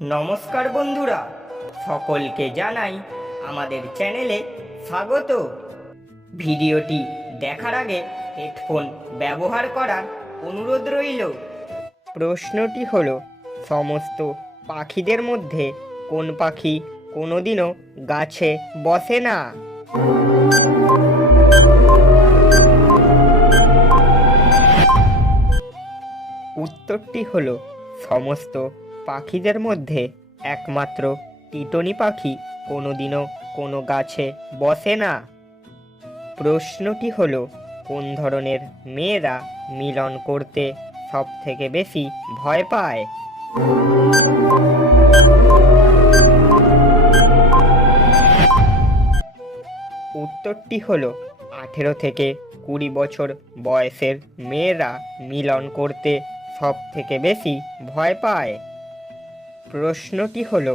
নমস্কার বন্ধুরা, সকলকে জানাই আমাদের চ্যানেলে স্বাগত। ভিডিওটি দেখার আগে হেডফোন ব্যবহার করার অনুরোধ রইল। প্রশ্নটি হলো, সমস্ত পাখিদের মধ্যে কোন পাখি কোনোদিনও গাছে বসে না? উত্তরটি হলো, সমস্ত পাখিদের মধ্যে একমাত্র টিটনি পাখি কোনোদিনও কোনো গাছে বসে না। প্রশ্নটি হলো, কোন ধরনের মেয়েরা মিলন করতে সব থেকে বেশি ভয় পায়? উত্তরটি হলো, 18 থেকে 20 বছর বয়সের মেয়েরা মিলন করতে সব থেকে বেশি ভয় পায়। প্রশ্নটি হলো,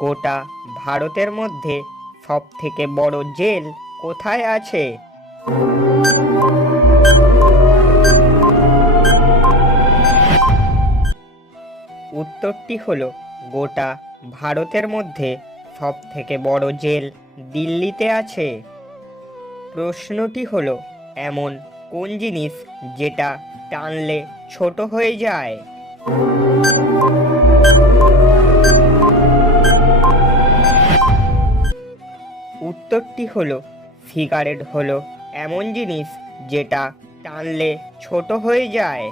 গোটা ভারতের মধ্যে সব থেকে বড় জেল কোথায় আছে? উত্তরটি হলো, গোটা ভারতের মধ্যে সব থেকে বড় জেল দিল্লিতে আছে। প্রশ্নটি হলো, এমন কোন জিনিস যেটা টানলে ছোট হয়ে যায়? উত্তরটি হলো, সিগারেট হলো এমন জিনিস যেটা টানলে ছোট হয়ে যায়।